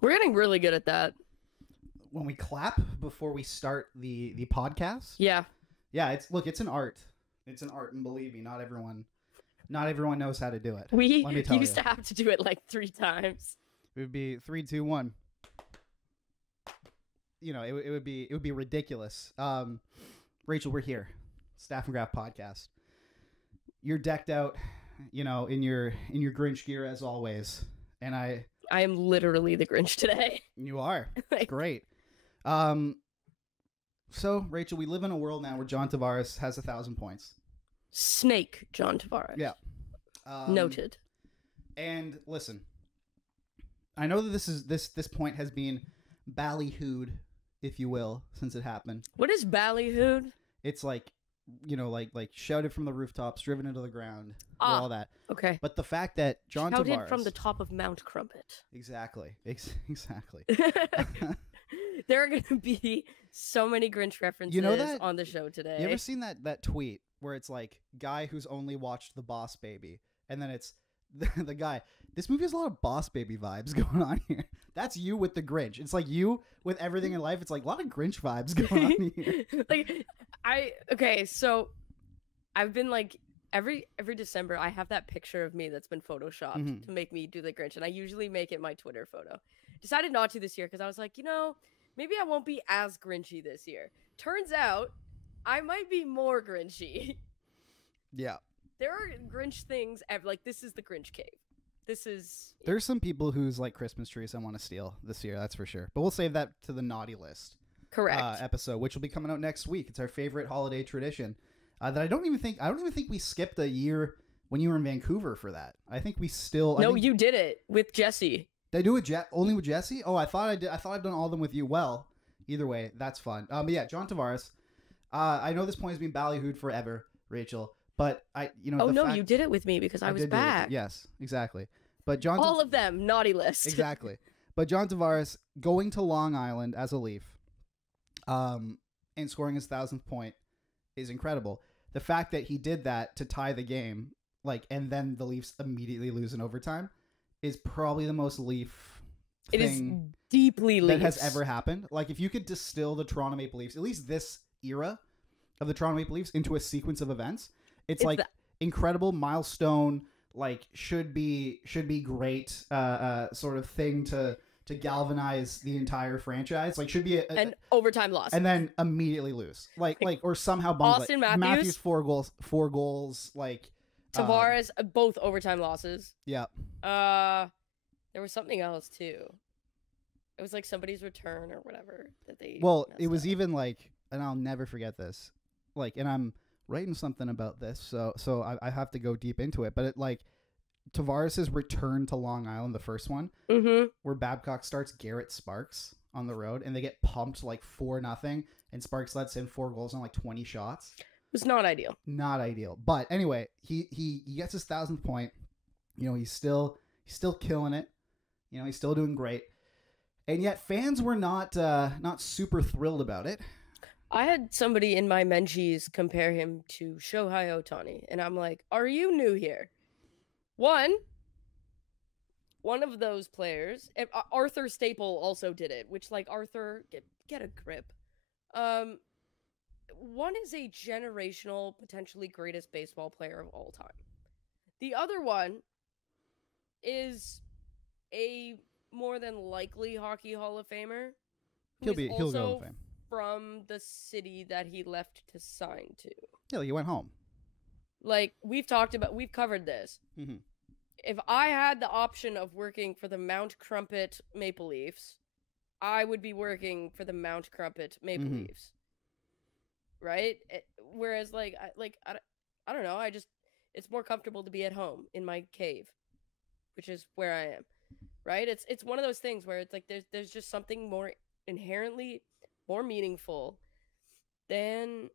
We're getting really good at that. When we clap before we start the podcast. Yeah. Yeah, it's an art. It's an art, and believe me, not everyone knows how to do it. We Let me tell used to have to do it like 3 times. It would be 3, 2, 1. You know, it would be ridiculous. Rachel, we're here. Staff and Graph Podcast. You're decked out, you know, in your Grinch gear as always. And I am literally the Grinch today. You are. Great. So, Rachel, we live in a world now where John Tavares has 1,000 points. Snake John Tavares. Yeah. Noted. And listen, I know that this point has been ballyhooed, if you will, since it happened. What is ballyhooed? It's like, you know, like shouted from the rooftops, driven into the ground, all that. Okay. But the fact that John shouted Tavares from the top of Mount Crumpet. Exactly. Exactly. There are going to be so many Grinch references on the show today. You ever seen that tweet where it's like guy who's only watched The Boss Baby, and then it's the guy. This movie has a lot of Boss Baby vibes going on here. That's you with the Grinch. It's like you with everything in life. It's like a lot of Grinch vibes going on here. So I've been like every December I have that picture of me that's been photoshopped to make me do the Grinch, and I usually make it my Twitter photo. Decided not to this year because I was like, you know, maybe I won't be as Grinchy this year. Turns out I might be more Grinchy. Yeah. There are Grinch things like this is the Grinch cave. There's some people whose like Christmas trees I want to steal this year, that's for sure. But we'll save that to the naughty list. Correct. Episode, which will be coming out next week. It's our favorite holiday tradition. That I don't even think we skipped a year when you were in Vancouver for that. I think we still. No, you did it with Jesse. Did I do it only with Jesse? Oh, I thought I did. I thought I'd done all of them with you. Well, either way, that's fun. But yeah, John Tavares. I know this point has been ballyhooed forever, Rachel. But you did it with me because I was back. Yes, exactly. But John, all of them naughty list. Exactly. But John Tavares going to Long Island as a Leaf, and scoring his 1,000th point is incredible. The fact that he did that to tie the game, and then the Leafs immediately lose in overtime, is probably the most Leaf thing. It is deeply Leafs that has ever happened. Like, if you could distill the Toronto Maple Leafs, at least this era of the Toronto Maple Leafs, into a sequence of events, it's like incredible milestone. Should be great sort of thing to galvanize the entire franchise. Should be an overtime loss, and then immediately lose. Or somehow bump Austin Matthews 4 goals. Tavares both overtime losses. Yeah. There was something else too. It was like somebody's return or whatever that they. Well, it was even and I'll never forget this. And I'm writing something about this, so I have to go deep into it. But it Tavares' return to Long Island, the first one, where Babcock starts Garrett Sparks on the road, and they get pumped 4-0, and Sparks lets in 4 goals on 20 shots. It was not ideal. Not ideal. But anyway, he gets his 1,000th point. You know, he's still killing it. You know, he's still doing great. And yet fans were not super thrilled about it. I had somebody in my Menchies compare him to Shohei Ohtani, and I'm like, are you new here? One of those players, Arthur Staple also did it, which Arthur, get a grip. One is a generational, potentially greatest baseball player of all time. The other one is a more than likely hockey Hall of Famer. He'll go Hall of Fame. From the city that he left to sign to. Yeah, he went home. We've covered this. Mm-hmm. If I had the option of working for the Mount Crumpet Maple Leafs, I would be working for the Mount Crumpet Maple Leafs. Right? Whereas, I don't know, it's more comfortable to be at home in my cave, which is where I am. Right? It's one of those things where it's there's just something more inherently more meaningful than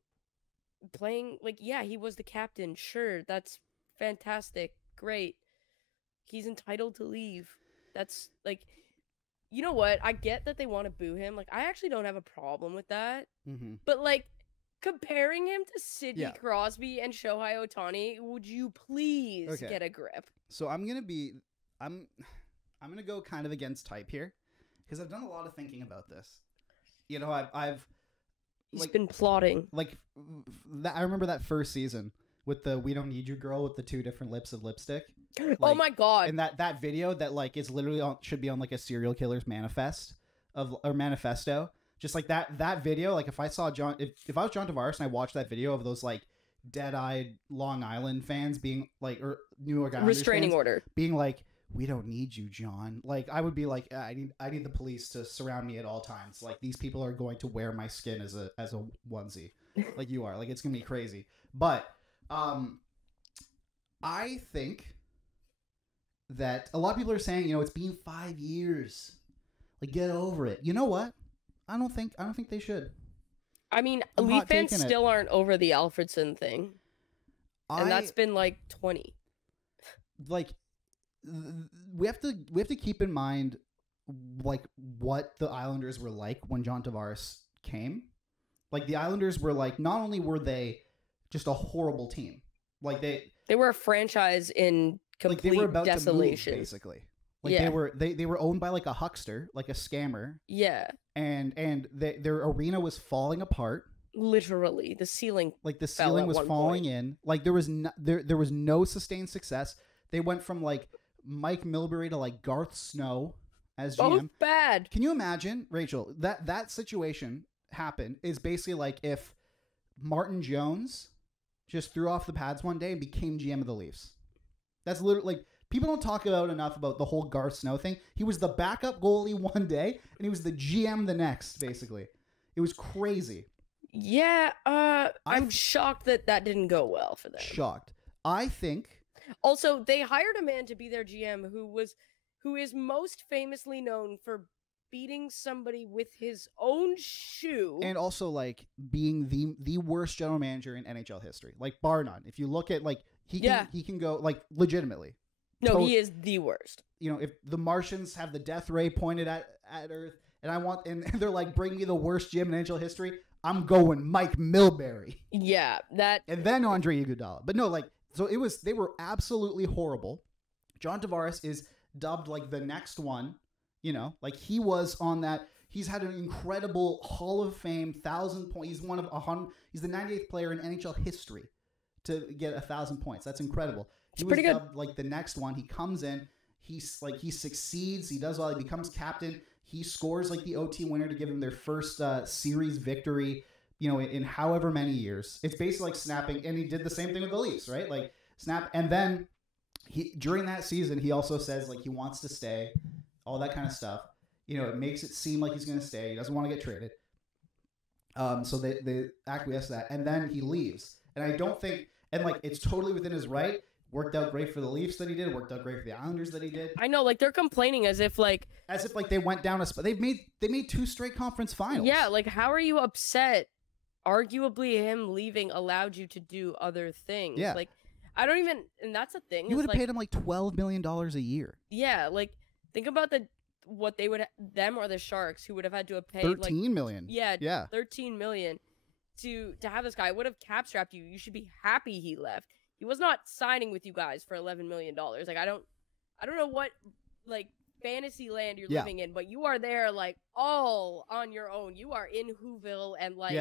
playing. He was the captain. Sure, that's fantastic. Great. He's entitled to leave. That's you know what? I get that they want to boo him. I actually don't have a problem with that. Mm-hmm. But comparing him to Sidney Crosby and Shohei Ohtani, would you please get a grip? So I'm gonna go kind of against type here. because I've done a lot of thinking about this. You know, I've He's been plotting. Like, I remember that first season with the "We Don't Need You" girl with the 2 different lips of lipstick. Like, oh my god! And that video that like is literally should be on like a serial killer's manifesto. Just like that video. Like if I saw if I was John Tavares and I watched that video of those like dead-eyed Long Island fans being like, or New York Islanders restraining fans order being like, "We don't need you, John." Like I would be like, I need the police to surround me at all times. Like these people are going to wear my skin as a onesie, like you are. Like it's gonna be crazy. But I think that a lot of people are saying, you know, it's been 5 years. Like get over it. You know what? I don't think they should. I mean, Leaf fans still aren't over the Alfredson thing, and that's been like 20. Like, we have to keep in mind, like what the Islanders were like when John Tavares came. Like the Islanders were like, not only were they just a horrible team, like they were a franchise in complete like they were about desolation, to move, basically. Like they were owned by like a huckster, like a scammer. Yeah. And their arena was falling apart. Literally, the ceiling was falling in. Like there was no sustained success. They went from like Mike Milbury to like Garth Snow as GM. Both bad. Can you imagine, Rachel, that situation happened is basically like if Martin Jones just threw off the pads one day and became GM of the Leafs. That's literally like, people don't talk enough about the whole Garth Snow thing. He was the backup goalie one day, and he was the GM the next, basically. It was crazy. Yeah, I'm shocked that didn't go well for them. Shocked. I think... Also, they hired a man to be their GM who is most famously known for beating somebody with his own shoe. And also, like, being the worst general manager in NHL history. Like, bar none. If you look at, like, he can go, like, legitimately. No, he is the worst. You know, if the Martians have the death ray pointed at Earth, and they're like, bring me the worst GM in NHL history, I'm going Mike Milbury. Yeah, and then Andre Iguodala. But no, like, so they were absolutely horrible. John Tavares is dubbed like the next one. You know, like he was on that. He's had an incredible Hall of Fame 1,000 point. He's one of 100. He's the 98th player in NHL history to get 1,000 points. That's incredible. He was pretty good. Dubbed like the next one. He comes in. He succeeds. He does well. He becomes captain. He scores like the OT winner to give him their first series victory. You know, in however many years. It's basically like snapping. And he did the same thing with the Leafs, right? Like snap. And then during that season, he also says like he wants to stay. All that kind of stuff. You know, it makes it seem like he's going to stay. He doesn't want to get traded. So they acquiesce to that. And then he leaves. And I don't think, and like it's totally within his right. Worked out great for the Leafs that he did. Worked out great for the Islanders that he did. I know, like they're complaining as if like they went down a spot. They made 2 straight conference finals. Yeah, like how are you upset? Arguably, him leaving allowed you to do other things. Yeah. Like I don't even, and that's the thing. You would have paid him like $12 million a year. Yeah, like think about what they would them or the Sharks who would have had to have paid $13 million. Yeah, $13 million to have this guy. Would have cap strapped you. You should be happy he left. He was not signing with you guys for $11 million. Like I don't know what like fantasy land you're living in, but you are there like all on your own. You are in Whoville and like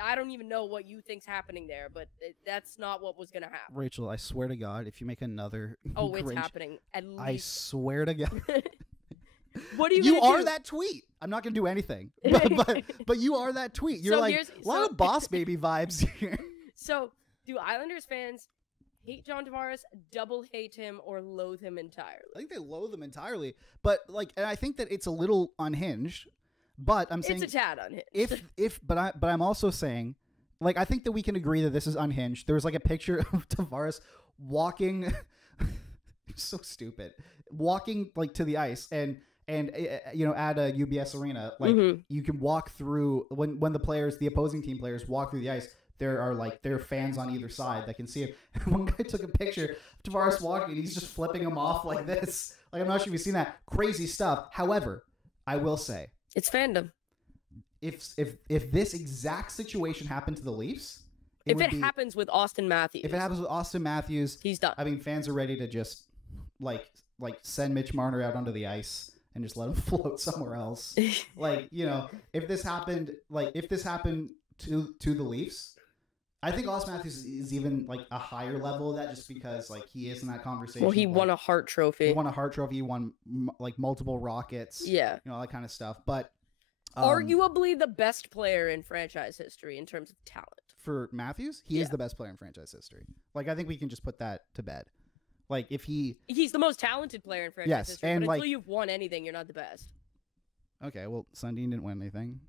I don't even know what you think's happening there, but that's not what was gonna happen. Rachel, I swear to God, if you make another it's happening. At least I swear to God. What are you? You are that tweet. I'm not gonna do anything, but you are that tweet. You're a lot of boss baby vibes here. So, do Islanders fans hate John Tavares, double hate him, or loathe him entirely? I think they loathe him entirely, but like, and I think that it's a little unhinged. But I'm saying it's a tad unhinged. But I'm also saying, like, I think that we can agree that this is unhinged. There's like a picture of Tavares walking, so stupid, walking like to the ice and you know, at a UBS arena, like you can walk through when the opposing team players walk through the ice. There are fans on either side that can see him. One guy took a picture of Tavares walking, and he's just flipping him off like this. Like, I'm not sure if you've seen that crazy stuff. However, I will say it's fandom. If this exact situation happened to the Leafs, if it happens with Austin Matthews, he's done. I mean, fans are ready to just like send Mitch Marner out onto the ice and just let them float somewhere else. Like, you know, if this happened to the Leafs, I think Austin Matthews is even like a higher level of that, just because like he is in that conversation. Well, he won a Hart Trophy. He won a Hart Trophy. He won like multiple Rockets. Yeah, you know, all that kind of stuff. But arguably the best player in franchise history in terms of talent. For Matthews, he is the best player in franchise history. Like, I think we can just put that to bed. Like, if he's the most talented player in franchise history. And but like, until you've won anything, you're not the best. Okay, well, Sundin didn't win anything.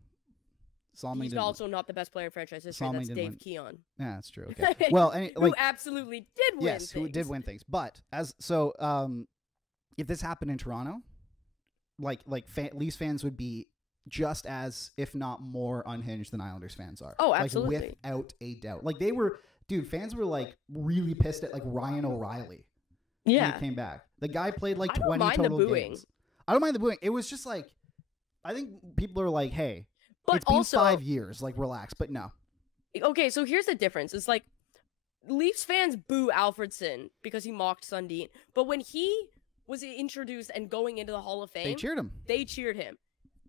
He's also not the best player in franchise history. That's Dave Keon. Yeah, that's true. Okay. Well, who absolutely did win things. Yes, who did win things. But if this happened in Toronto, Leafs fans would be just as, if not more, unhinged than Islanders fans are. Oh, absolutely. Like, without a doubt. Like, fans were like really pissed at like Ryan O'Reilly. Yeah. When he came back. The guy played like 20 total games. I don't mind the booing. It was just like, I think people are like, hey, but it's been 5 years, like, relax. But no. Okay, so here's the difference. It's like Leafs fans boo Alfredson because he mocked Sundin. But when he was introduced and going into the Hall of Fame, they cheered him.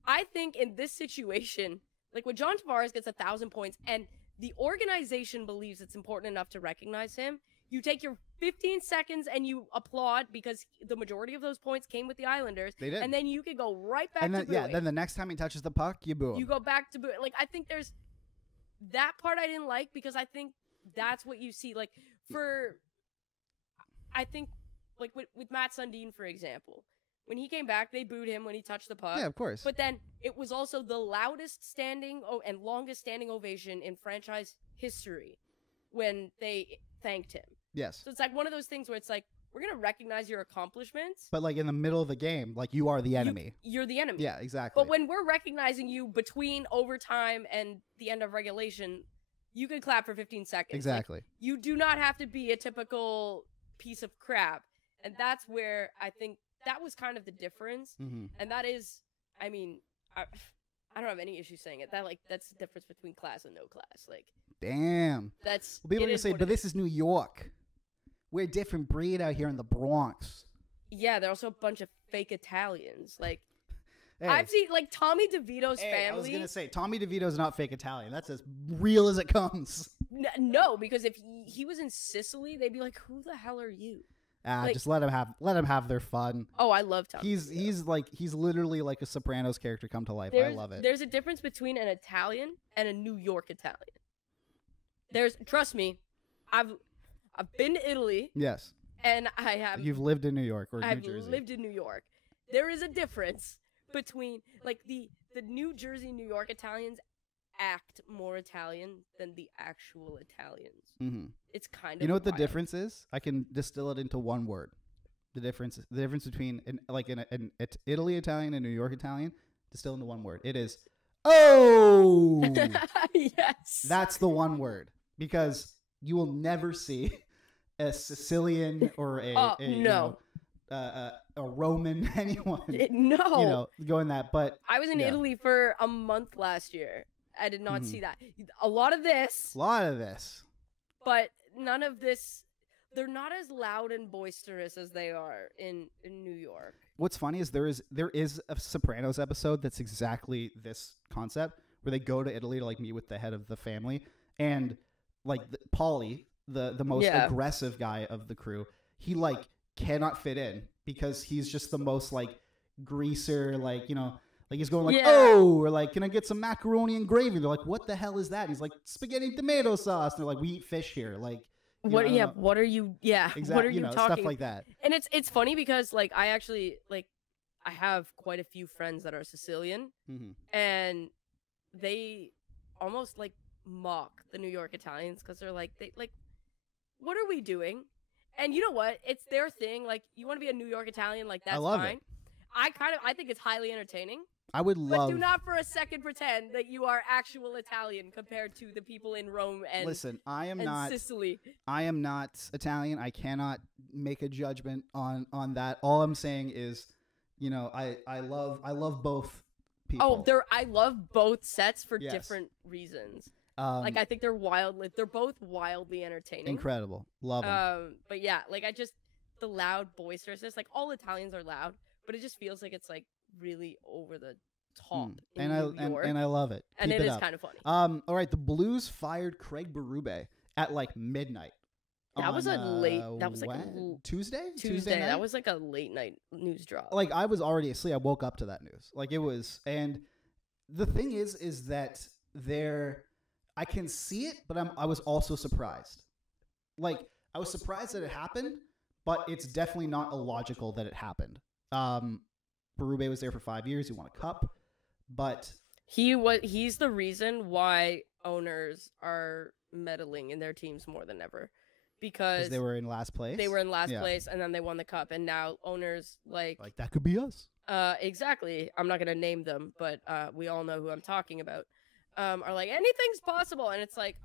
I think in this situation, like when John Tavares gets 1,000 points and the organization believes it's important enough to recognize him, you take your 15 seconds and you applaud because the majority of those points came with the Islanders. They did. And then you can go right back to booing. Yeah, then the next time he touches the puck, you boo him. You go back to booing. Like, I think there's that part I didn't like because I think that's what you see. Like, I think, like, with Matt Sundin, for example, when he came back, they booed him when he touched the puck. Yeah, of course. But then it was also the loudest standing and longest standing ovation in franchise history when they thanked him. Yes. So it's like one of those things where it's like, we're going to recognize your accomplishments. But like in the middle of the game, like you are the enemy. You're the enemy. Yeah, exactly. But when we're recognizing you between overtime and the end of regulation, you can clap for 15 seconds. Exactly. Like, you do not have to be a typical piece of crap. And that's where I think that was kind of the difference. Mm-hmm. And that is, I mean, I don't have any issue saying it. That's the difference between class and no class. Like, damn. That's people are gonna say, but this is New York. We're a different breed out here in the Bronx. Yeah, they're also a bunch of fake Italians. Like, hey. I've seen like Tommy DeVito's family. I was gonna say Tommy DeVito's not fake Italian. That's as real as it comes. No, because if he was in Sicily, they'd be like, "Who the hell are you?" Like, just let them have their fun. Oh, I love Tommy. He's literally like a Sopranos character come to life. I love it. There's a difference between an Italian and a New York Italian. Trust me, I've been to Italy. Yes. And I have. You've lived in New York or New Jersey. I've lived in New York. There is a difference between like the New Jersey, New York Italians act more Italian than the actual Italians. Mm-hmm. It's kind of. You know what wild. the difference is? I can distill it into one word. The difference between an Italy Italian and New York Italian, distill into one word. It is, oh, yes. That's the one word, because you will never see a Sicilian or a Roman, anyone. Going that. But I was in Italy for a month last year. I did not see that. A lot of this. But none of this. They're not as loud and boisterous as they are in New York. What's funny is there is a Sopranos episode that's exactly this concept, where they go to Italy to like meet with the head of the family, and like Paulie, the most aggressive guy of the crew, he like cannot fit in because he's just the most like greaser, like, you know, like he's going like, oh, or like, can I get some macaroni and gravy? They're like, what the hell is that? And he's like, spaghetti tomato sauce. And they're like, we eat fish here. Like, what are you? Yeah, exactly. What are you talking? Stuff like that. And it's funny because like I actually like I have quite a few friends that are Sicilian, and they almost like mock the New York Italians because they're like what are we doing? And you know what? It's their thing. Like, you want to be a New York Italian, like that's fine. I think it's highly entertaining. I would love. But do not for a second pretend that you are actual Italian compared to the people in Rome and Sicily. I am not Italian. I cannot make a judgment on that. All I'm saying is, you know, I love both people. Oh, I love both sets for different reasons. Like, I think they're both wildly entertaining. Incredible. Love them. But yeah, like the loud boisterousness, like all Italians are loud, but it just feels like it's like really over the top in and New York. I love it. And Keep it is up. kind of funny. All right, the Blues fired Craig Berube at like midnight. That was a late. That was like Tuesday. Tuesday. Night? That was like a late night news drop. Like I was already asleep. I woke up to that news. Like it was, and the thing is that I can see it, but I was also surprised. Like I was surprised that it happened, but it's definitely not illogical that it happened. Berube was there for 5 years. He won a cup, but he's the reason why owners are meddling in their teams more than ever. Because they were in last place. They were in last place, and then they won the cup, and now owners like that could be us. Exactly. I'm not gonna name them, but we all know who I'm talking about. Are like anything's possible, and it's like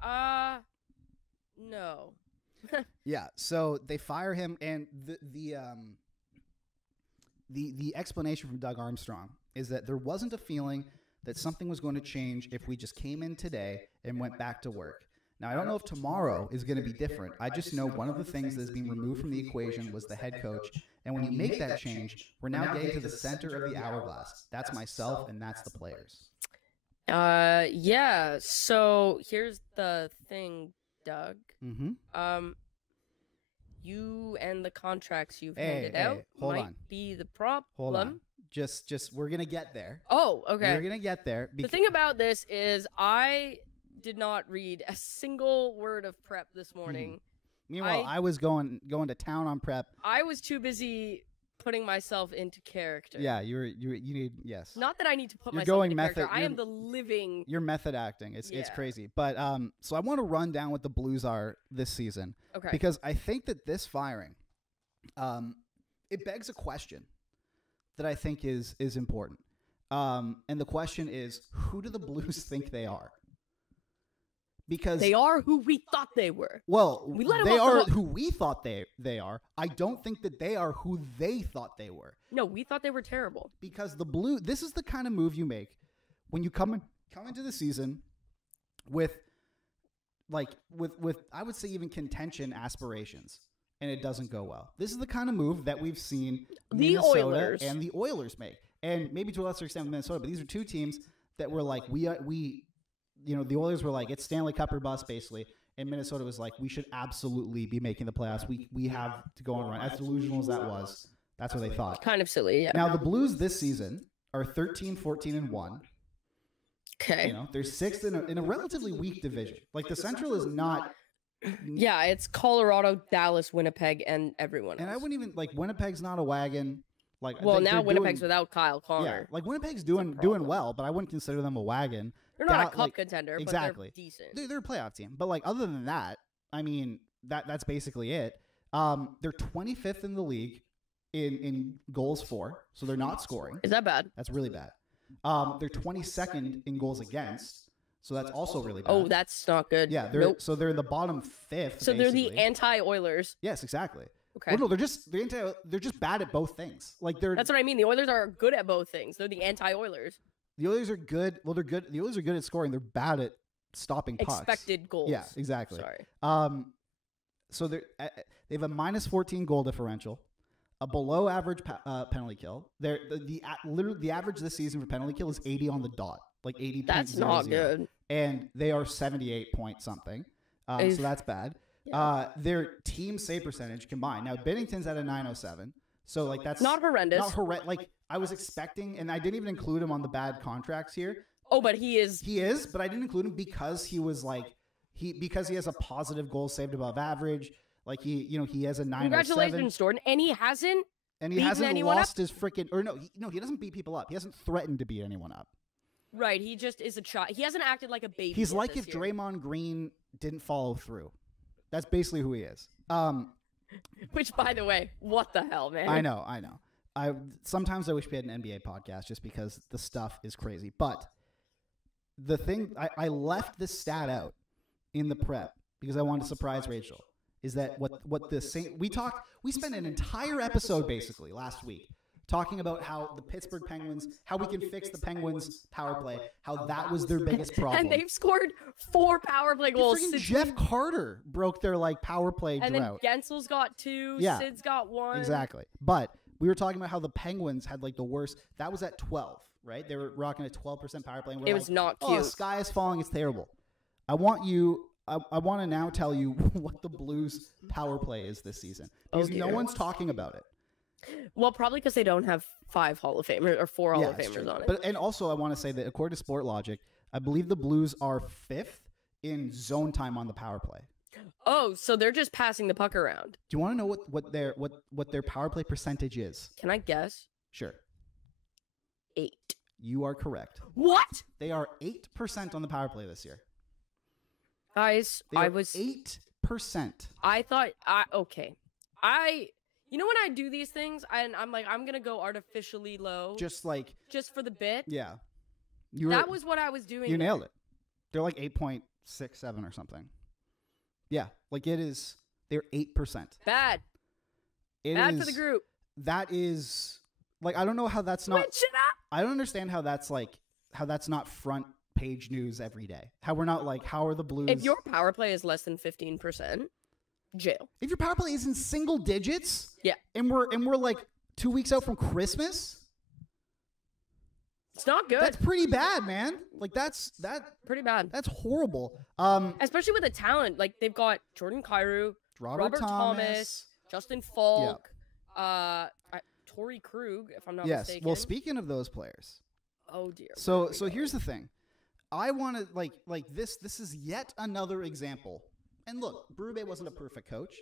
no. Yeah. So they fire him, and the explanation from Doug Armstrong is that there wasn't a feeling that something was going to change if we just came in today and went back to work. Now, I don't know if tomorrow is going to be different. I just know one of the things that's being removed from the equation was the head coach. And when you make that change, we're now getting to the center of the hourglass. That's myself, and that's the players. Yeah. So here's the thing, Doug. Mm-hmm. You and the contracts you've handed out might be the problem. Hold on. Just we're going to get there. Oh, okay. We're going to get there. The thing about this is I did not read a single word of prep this morning. Meanwhile, I was going to town on prep. I was too busy putting myself into character. Yeah, you need yes. Not that I need to put myself going into method, character. I am the living. You're method acting. It's crazy. But so I want to run down what the Blues are this season. Okay. Because I think that this firing, it begs a question that I think is important. And the question is, who do the Blues think they are? Because they are who we thought they were. Well, they are who we thought they are. I don't think that they are who they thought they were. No, we thought they were terrible. Because the Blue, this is the kind of move you make when you come into the season with I would say even contention aspirations, and it doesn't go well. This is the kind of move that we've seen Minnesota and the Oilers make, and maybe to a lesser extent Minnesota. But these are two teams that were like we. The Oilers were like, it's Stanley Cup or bust, basically. And Minnesota was like, we should absolutely be making the playoffs. We have to go on a run. As delusional as that was, that's what they thought. Kind of silly, yeah. Now, the Blues this season are 13, 14, and 1. Okay. They're sixth in a relatively weak division. Like, the Central is not... Yeah, it's Colorado, Dallas, Winnipeg, and everyone else. And I wouldn't even... Like, Winnipeg's not a wagon. Like, well, now Winnipeg's without Kyle Connor. Yeah, like, Winnipeg's doing well, but I wouldn't consider them a wagon. They're not a cup contender, exactly. But they're decent. They're a playoff team. But, like, other than that, I mean, that's basically it. They're 25th in the league in goals for, so they're not scoring. Is that bad? That's really bad. They're 22nd in goals against, so that's also really bad. Oh, that's not good. Yeah, so they're in the bottom fifth. So they're the anti-Oilers. Yes, exactly. Okay. Well, no, they're just bad at both things. Like that's what I mean. The Oilers are good at both things. They're the anti-Oilers. The Oilers are good. Well, they're good. The Oilers are good at scoring. They're bad at stopping pucks. Expected goals. Yeah, exactly. Sorry. So they have a minus 14 goal differential, a below average penalty kill. The average this season for penalty kill is 80 on the dot, like 80. That's not good. And they are 78 point something. So that's bad. Yeah. Their team save percentage combined. Now Binnington's at a 907. So like that's not horrendous. Not horrendous. Like I was expecting, and I didn't even include him on the bad contracts here. Oh, but he is. He is, but I didn't include him because he was like because he has a positive goal saved above average. Like he has a 907. Congratulations, Jordan, and he hasn't lost his freaking he doesn't beat people up. He hasn't threatened to beat anyone up. Right, he just is a child. He hasn't acted like a baby. He's like if Draymond Green didn't follow through. That's basically who he is. Which, by the way, what the hell, man? I know. Sometimes I wish we had an NBA podcast just because the stuff is crazy. But the thing, I left this stat out in the prep because I wanted to surprise Rachel, is that what the Saint, we spent an entire episode basically last week talking about how the Pittsburgh Penguins, how we can fix the Penguins power play, how that was their biggest problem. And they've scored 4 power play goals. Jeff Carter broke their power play drought. And then Gensel's got 2, yeah, Sid's got 1. Exactly. But We were talking about how the Penguins had like the worst. That was at 12, right? They were rocking a 12% power play. And we're It was not cute. Oh, the sky is falling. It's terrible. I want to now tell you what the Blues power play is this season. Because no one's talking about it. Well, probably because they don't have 5 Hall of Famers or 4 Hall of Famers on it. And also, I want to say that according to Sport Logic, I believe the Blues are 5th in zone time on the power play. Oh, so they're just passing the puck around. Do you want to know what their power play percentage is? Can I guess? Sure. 8. You are correct. What? They are 8% on the power play this year. Guys, I was 8%. I thought okay. You know when I do these things and I'm like I'm going to go artificially low just for the bit? Yeah. That was what I was doing. You nailed it. They're like 8.67 or something. Yeah, like it is. They're 8%. Bad. Bad for the group. That is like I don't know how that's not. Switch it up. I don't understand how that's not front page news every day. How we're not like how are the Blues? If your power play is less than 15%, jail. If your power play is in single digits, yeah, and we're like 2 weeks out from Christmas. It's not good. That's pretty bad, man. Like pretty bad. That's horrible. Especially with the talent. Like they've got Jordan Kyrou, Robert Thomas, Justin Falk, Torrey Krug, if I'm not mistaken. Well, speaking of those players. Oh dear. So here's the thing. I want to like this is yet another example. And look, Berube wasn't a perfect coach.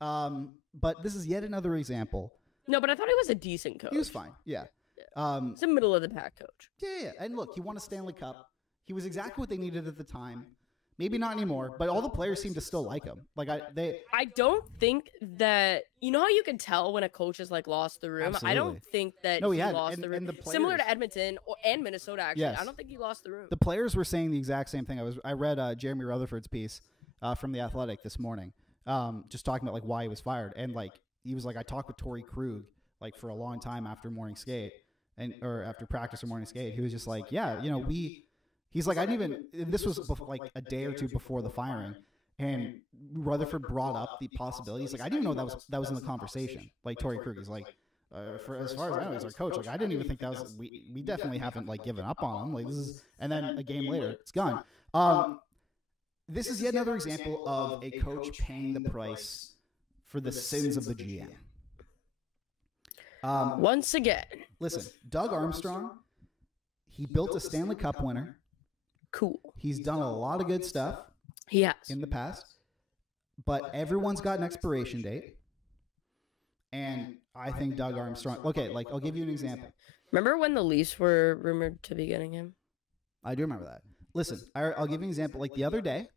But this is yet another example. No, but I thought he was a decent coach. He was fine. Yeah. He's a middle of the pack coach. Yeah. And look, he won a Stanley Cup. He was exactly what they needed at the time. Maybe not anymore, but all the players seem to still like him. Like I don't think that how you can tell when a coach has like lost the room. Absolutely. I don't think that he lost the room. And the players, similar to Edmonton and Minnesota, actually. Yes. I don't think he lost the room. The players were saying the exact same thing. I read Jeremy Rutherford's piece from The Athletic this morning, just talking about like why he was fired, and like he was like, I talked with Torrey Krug like for a long time after morning skate or after practice or morning skate. He was just like, he's like, I didn't even, this was like a day or two before the firing, and Rutherford brought up the possibilities. Like, I didn't even know that was in the conversation. Like, Torrey Krug is like, for as far as I know, he's our coach. Like, I didn't even think that was, we definitely haven't like given up on him. Like, this is, and then a game later, it's gone. This is yet another example of a coach paying the price for the sins of the GM. Once again, listen, Doug Armstrong, he built a Stanley Cup winner. Cool. He's done a lot of good stuff. He has. In the past. But everyone's got an expiration date. And I think Doug Armstrong... Okay, like, I'll give you an example. Remember when the Leafs were rumored to be getting him? I do remember that. Listen, I'll give you an example. Like, the other day,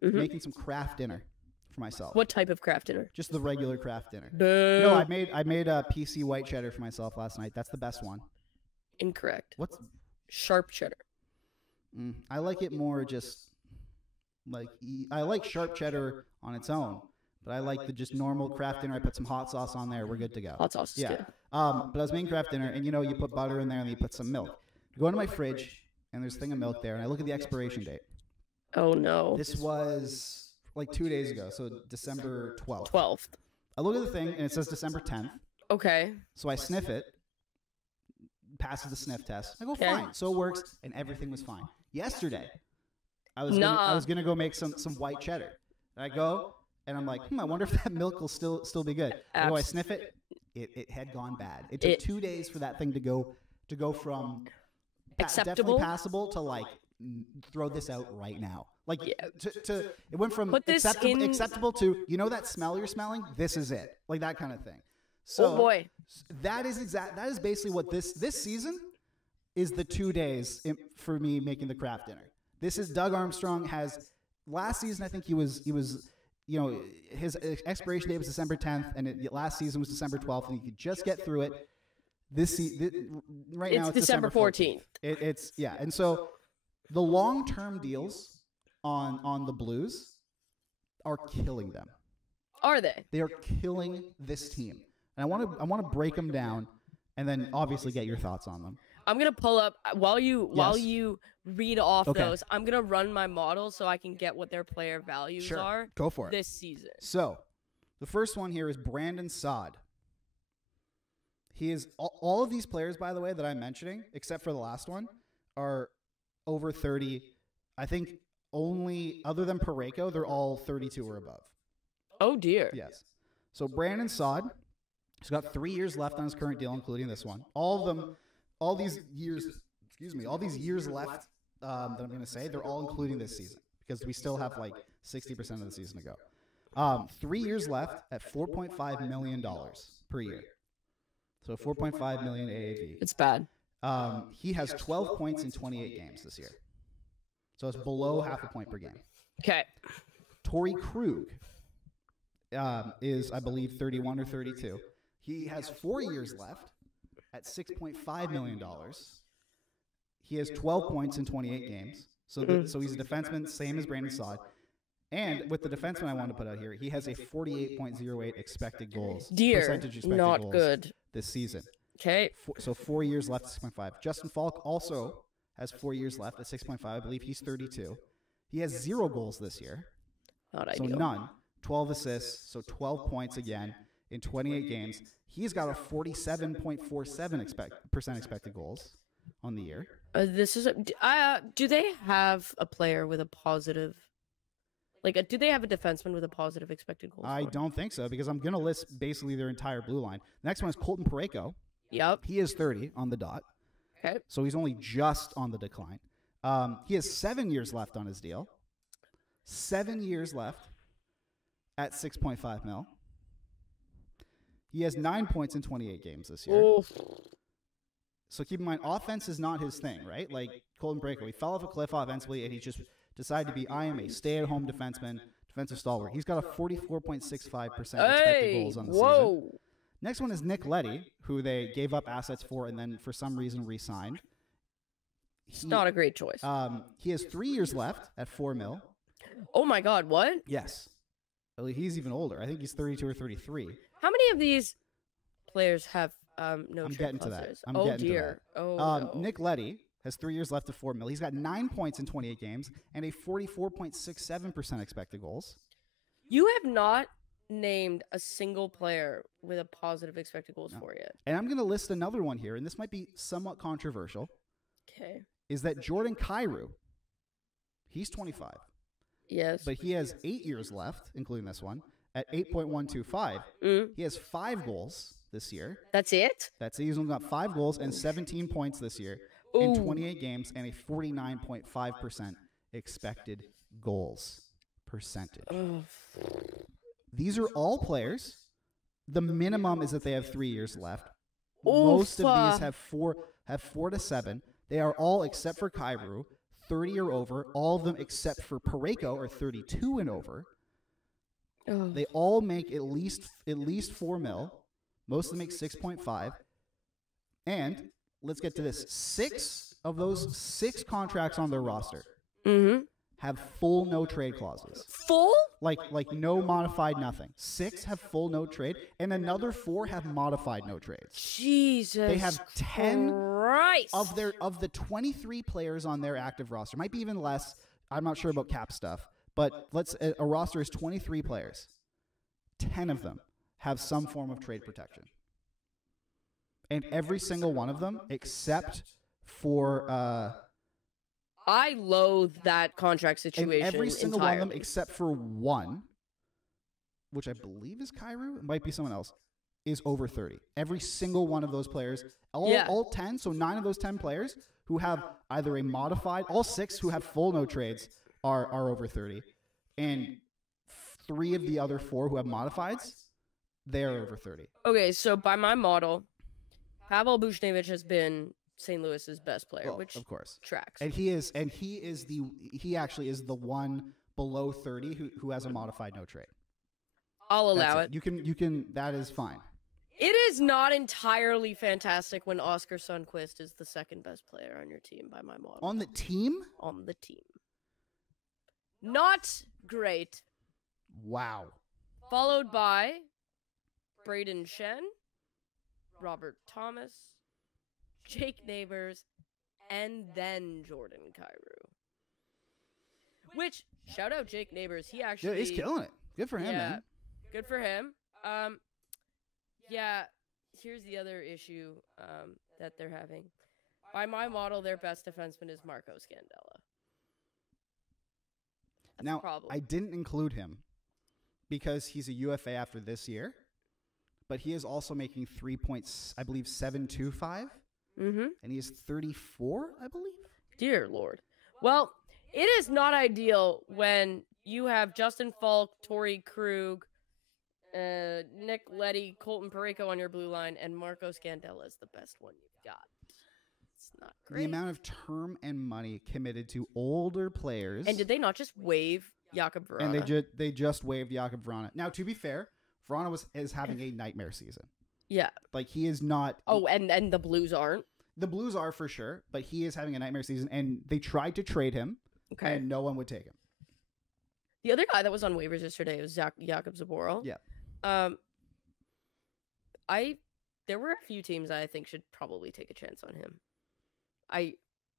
making some craft dinner for myself. What type of craft dinner? Just the regular craft dinner. Boo. No, I made a PC white cheddar for myself last night. That's the best one. Incorrect. What's... Sharp cheddar. I like it more just like I like sharp cheddar on its own, but I like the just normal craft dinner. I put some hot sauce on there. We're good to go. Hot sauce is good. But I was making craft dinner, and you put butter in there, and then you put some milk. I go into my fridge, and there's a thing of milk there, and I look at the expiration date. Oh no! This was like 2 days ago, so December 12th. 12th. I look at the thing, and it says December 10th. Okay. So I sniff it. Passes the sniff test. I go, fine. So it works, and everything was fine. Yesterday, I was gonna go make some white cheddar. And I go, and I'm like, I wonder if that milk will still be good. I sniff it. It had gone bad. It took 2 days for that thing to go from acceptable, definitely passable to like throw this out right now. Like to it went from acceptable to that smell you're smelling. This is it. Like that kind of thing. So oh boy, that is basically what this season is. The 2 days for me making the craft dinner. This is Doug Armstrong has last season. I think he was his expiration date was December 10th, and last season was December 12th, and he could just get through it. Right now it's December 14th. And so the long-term deals on the Blues are killing them. Are they? They are killing this team. And I want to break them down, and then obviously get your thoughts on them. I'm gonna pull up while you read off those. I'm gonna run my model so I can get what their player values are. Go for it. This season. So, the first one here is Brandon Saad. He is all of these players, by the way, that I'm mentioning, except for the last one, are over 30. I think only other than Parayko, they're all 32 or above. Oh dear. Yes. So Brandon Saad, he's got 3 years left on his current deal, including this one. All these years left that I'm going to say, they're all including this season because we still have like 60% of the season to go. 3 years left at $4.5 million per year. So 4.5 million AAV. It's bad. He has 12 points in 28 games this year. So it's below half a point per game. Okay. Torrey Krug is, I believe, 31 or 32. He has 4 years left at $6.5 million. He has 12 points in 28 games. So he's a defenseman, same as Brandon Saad. And with the defenseman I want to put out here, he has a 48.08 expected goals. Percentage expected not goals good this season. Okay. So 4 years left at 6.5. Justin Falk also has 4 years left at 6.5. I believe he's 32. He has 0 goals this year. Not so ideal. None. 12 assists, so 12 points again in 28 games. He's got a 47.47% expected goals on the year. Do they have a player with a positive? Do they have a defenseman with a positive expected goals? I don't think so, because I'm going to list basically their entire blue line. The next one is Colton Parayko. Yep. He is 30 on the dot. Okay. So he's only just on the decline. He has 7 years left on his deal. 7 years left at 6.5 mil. He has 9 points in 28 games this year. Oof. So keep in mind, offense is not his thing, right? Like Colton Parayko, he fell off a cliff offensively, and he just decided to be, I am a stay-at-home defenseman, defensive stalwart. He's got a 44.65% expected goals on the season. Next one is Nick Leddy, who they gave up assets for and then for some reason re-signed. It's not a great choice. He has 3 years left at 4 mil. Oh my God, what? Yes. He's even older. I think he's 32 or 33. How many of these players have no I'm trade getting to that. clauses? I'm oh getting dear. to that. Oh no. Nick Leddy has 3 years left at 4 mil. He's got 9 points in 28 games and a 44.67% expected goals. You have not named a single player with a positive expected goals for yet. And I'm going to list another one here, and this might be somewhat controversial. Okay. Is that Jordan Kyrou? He's 25. Yes. But he has 8 years left, including this one, at 8.125. He has 5 goals this year. That's it? He's only got 5 goals and 17 points this year in 28 games and a 49.5% expected goals percentage. These are all players. The minimum is that they have 3 years left. Most of these have 4 to 7. They are all, except for Kyrou, 30 or over. All of them except for Parayko are 32 and over. They all make at least 4 mil. Most of them make 6.5. And let's get to this. 6 of those 6 contracts on their roster have full no trade clauses. Full? Like no modified nothing. 6 have full no trade, and another 4 have modified no trades. Jesus. They have 10 Christ. of the 23 players on their active roster. Might be even less. I'm not sure about cap stuff, but a roster is 23 players. 10 of them have some form of trade protection. And every single one of them, except for I loathe that contract situation. And every single entirely. one of them, except for one, which I believe is Kyrou, it might be someone else, is over 30. Every single one of those players, all 10, so 9 of those 10 players who have either a modified, all 6 who have full no trades are over 30. And 3 of the other 4 who have modifieds, they're over 30. Okay, so by my model, Pavel Buchnevich has been St. Louis's best player, which of course tracks. And he actually is the one below 30 who has a modified no trade. I'll allow it. You can that is fine. It is not entirely fantastic when Oscar Sundqvist is the second best player on your team by my model. On the team? On the team. Not great. Wow. Followed by Braden Shen, Robert Thomas, Jake Neighbors, and then Jordan Kyrou. Which, shout out Jake Neighbors. He actually... Yeah, he's killing it. Good for him, man. Good for him. Yeah, here's the other issue that they're having. By my model, their best defenseman is Marco Scandella. That's now, a problem. I didn't include him because he's a UFA after this year, but he is also making 3.725, and he is 34, I believe. Dear Lord. Well, it is not ideal when you have Justin Falk, Torrey Krug, Nick Leddy, Colton Parayko on your blue line, and Marco Scandella is the best one you've got. It's not great. The amount of term and money committed to older players. And did they not just waive Jakub Vrana? And they just waived Jakub Vrana. Now, to be fair, Vrana is having a nightmare season. Yeah. Like, he is not... Oh, and the Blues aren't? The Blues are for sure, but he is having a nightmare season, and they tried to trade him, and no one would take him. The other guy that was on waivers yesterday was Jakub Zboril. Yeah. There were a few teams I think should probably take a chance on him.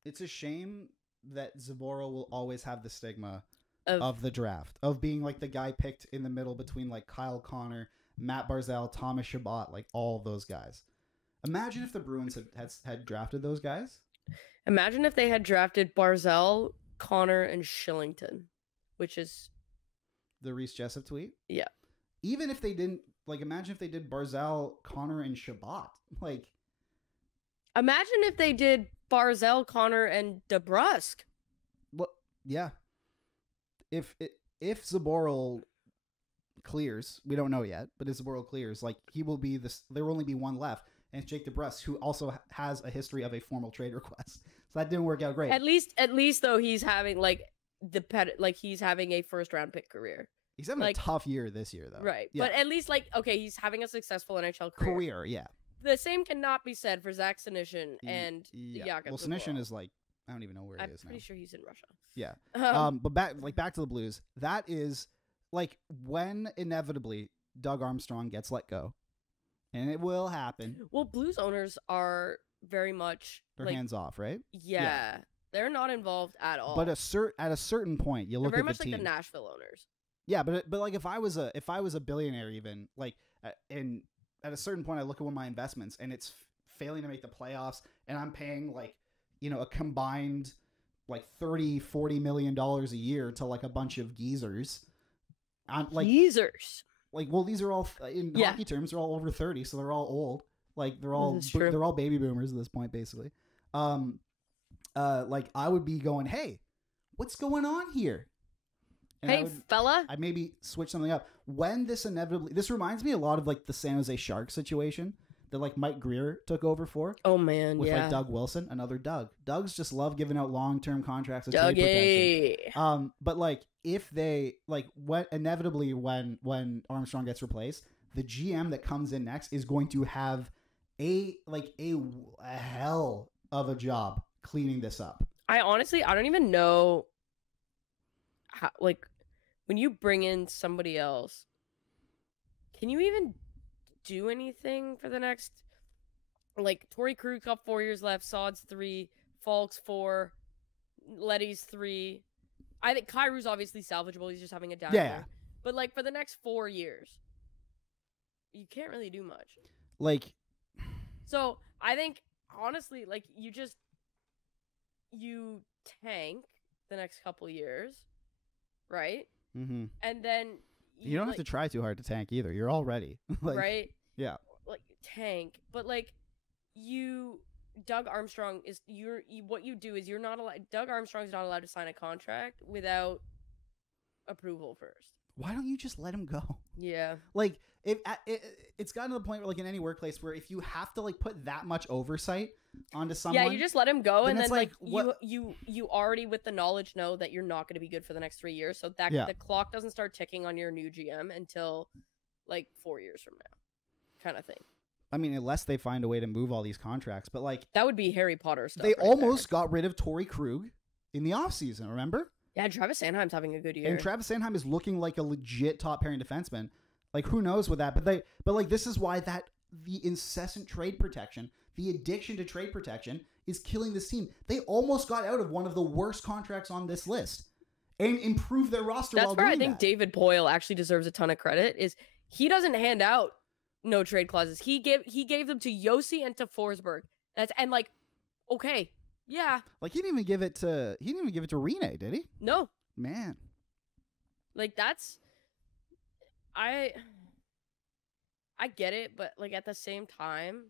It's a shame that Zboril will always have the stigma of the draft, of being like the guy picked in the middle between like Kyle Connor, Matt Barzal, Thomas Chabot, like all of those guys. Imagine if the Bruins had drafted those guys. Imagine if they had drafted Barzal, Connor, and Shillington, which is the Reese Jessup tweet. Yeah. Even if they didn't, like, imagine if they did Barzal, Connor, and Chabot. Like, imagine if they did Barzal, Connor, and DeBrusk. Well, yeah. If Zboril clears, we don't know yet, but if Zboril clears, like, he will be this. There will only be one left, and it's Jake DeBrusk, who also has a history of a formal trade request. So that didn't work out great. At least though, he's having he's having a first round pick career. He's having a tough year this year, though. Right. Yeah. But at least, he's having a successful NHL career. Yeah. The same cannot be said for Zach Senyshyn and Jakub Well, Senyshyn is like, I don't even know where he is now. I'm pretty sure he's in Russia. Yeah. But back to the Blues. That is, like, when inevitably Doug Armstrong gets let go, and it will happen. Well, Blues owners are very much... They're hands off, right? Yeah. They're not involved at all. But at a certain point, you look at the team. They're very much like the Nashville owners. Yeah, but like if I was a billionaire, even like, and at a certain point, I look at one of my investments and it's failing to make the playoffs, and I'm paying like, a combined like $30-40 million a year to like a bunch of geezers. Geezers. Like, well, these are all in hockey terms, they're all over 30, so they're all old. Like they're all baby boomers at this point, basically. Like I would be going, hey, what's going on here? And fella. I'd maybe switch something up. When this reminds me a lot of like the San Jose Sharks situation that like Mike Greer took over for. Oh man, with like Doug Wilson, another Doug. Doug's just love giving out long-term contracts with trade protection. But like if they like inevitably when Armstrong gets replaced, the GM that comes in next is going to have a hell of a job cleaning this up. I don't even know how, like, when you bring in somebody else, can you even do anything for the next, like, Torrey Krug got 4 years left, Sod's 3, Falk's 4, Leddy's 3. I think Kairu's obviously salvageable. He's just having a down year. But, like, for the next 4 years, you can't really do much. Like, so I think, honestly, like, you tank the next couple years, right? Mm-hmm. And then you don't have to try too hard to tank either. You're all ready. Like, right? Yeah. Like, tank. But, like, Doug Armstrong is, what you do is you're not allowed, Doug Armstrong's not allowed to sign a contract without approval first. Why don't you just let him go? Yeah. Like, it's gotten to the point where, like, in any workplace where if you have to, like, put that much oversight onto someone. Yeah, you just let him go, and then, like what? you already, with the knowledge, know that you're not going to be good for the next 3 years, so that the clock doesn't start ticking on your new GM until, like, 4 years from now, kind of thing. I mean, unless they find a way to move all these contracts, but, like... That would be Harry Potter stuff. They almost got rid of Torrey Krug in the offseason, remember? Yeah, Travis Sanheim's having a good year. And Travis Sanheim is looking like a legit top pairing defenseman. Like, who knows with that? But like, this is why the incessant trade protection, the addiction to trade protection, is killing this team. They almost got out of one of the worst contracts on this list and improved their roster. That's where I think David Poyle actually deserves a ton of credit. Is he doesn't hand out no trade clauses. He gave them to Yossi and to Forsberg. Okay, yeah. Like he didn't even give it to Rene, did he? No. Man. Like that's I get it, but like at the same time.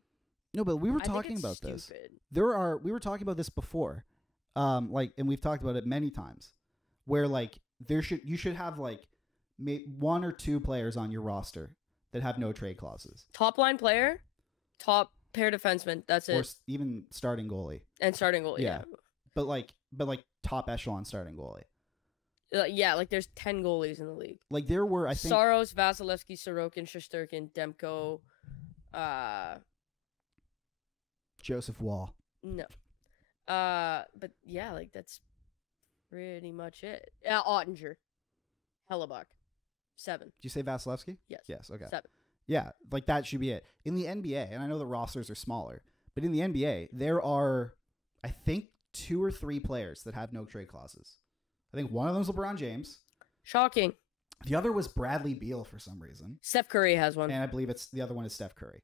No, but we were talking about this. We were talking about this before. And we've talked about it many times. Where like you should have like one or two players on your roster that have no trade clauses. Top line player, top pair defenseman. That's it. Or even starting goalie. And starting goalie. Yeah. But top echelon starting goalie. Yeah, like there's 10 goalies in the league. Like there were, I think, Saros, Vasilevsky, Sorokin, Shesterkin, Demko, Joseph Wall. No. But yeah, like that's pretty much it. Ottinger, Hellebuck, 7. Did you say Vasilevsky? Yes. Yes. Okay. 7. Yeah, like that should be it. In the NBA, and I know the rosters are smaller, but in the NBA, there are, I think, 2 or 3 players that have no trade clauses. I think one of them is LeBron James. Shocking. The other was Bradley Beal for some reason. Steph Curry has one. And I believe the other one is Steph Curry.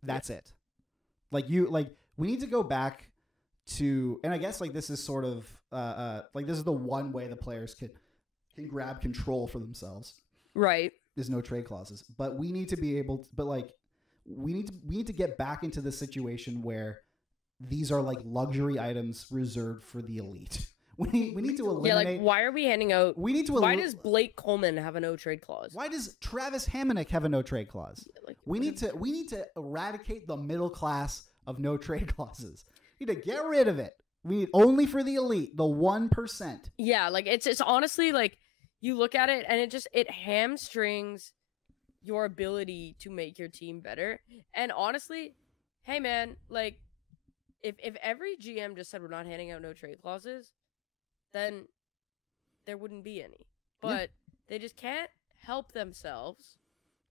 That's it. We need to go back to, and I guess like this is sort of this is the one way the players can grab control for themselves. Right. There's no trade clauses, but we need to be able to, we need to get back into the situation where these are like luxury items reserved for the elite. We need to eliminate. Yeah, like why are we handing out? We need to. Why does Blake Coleman have a no trade clause? Why does Travis Hamonic have a no trade clause? Like, we need to eradicate the middle class of no trade clauses. We need to get rid of it. We need only for the elite, the 1%. Yeah, like it's honestly like you look at it and it hamstrings your ability to make your team better. And honestly, hey man, like if every GM just said we're not handing out no trade clauses, then there wouldn't be any. But they just can't help themselves.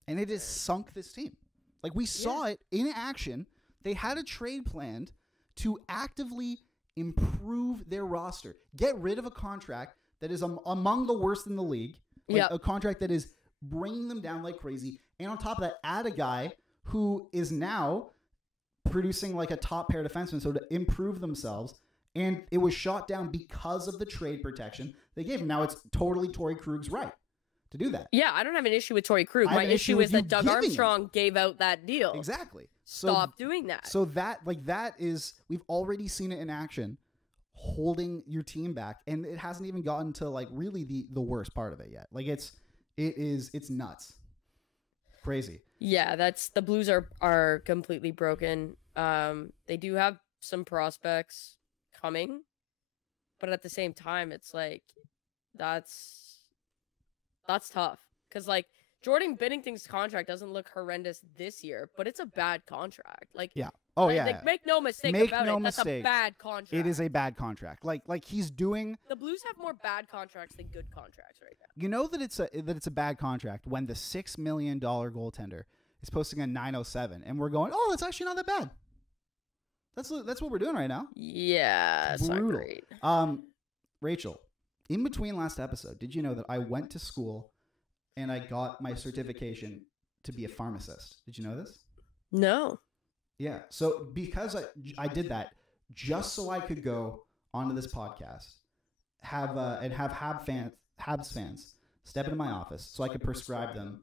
And it has sunk this team. Like we saw it in action. They had a trade planned to actively improve their roster. Get rid of a contract that is among the worst in the league. A contract that is bringing them down like crazy. And on top of that, add a guy who is now producing like a top pair defenseman, so to improve themselves. And it was shot down because of the trade protection they gave him. Now it's totally Torrey Krug's right to do that. Yeah, I don't have an issue with Torrey Krug. My issue is that Doug Armstrong gave out that deal. Exactly. Stop doing that. So that is, we've already seen it in action, holding your team back, and it hasn't even gotten to like really the worst part of it yet. Like it's nuts. Crazy. Yeah, the Blues are completely broken. They do have some prospects coming, but at the same time it's like that's tough because like Jordan Binnington's contract doesn't look horrendous this year, but it's a bad contract. Like make no mistake about it. That's a bad contract. It is a bad contract. Like he's doing. The Blues have more bad contracts than good contracts right now. You know that it's a bad contract when the $6 million goaltender is posting a 907, and we're going, oh, that's actually not that bad. That's what we're doing right now. Yeah, it's not great. Rachel, in between last episode, did you know that I went to school and I got my certification to be a pharmacist? Did you know this? No. Yeah. So because I did that just so I could go onto this podcast, have Habs fans step into my office so I could prescribe them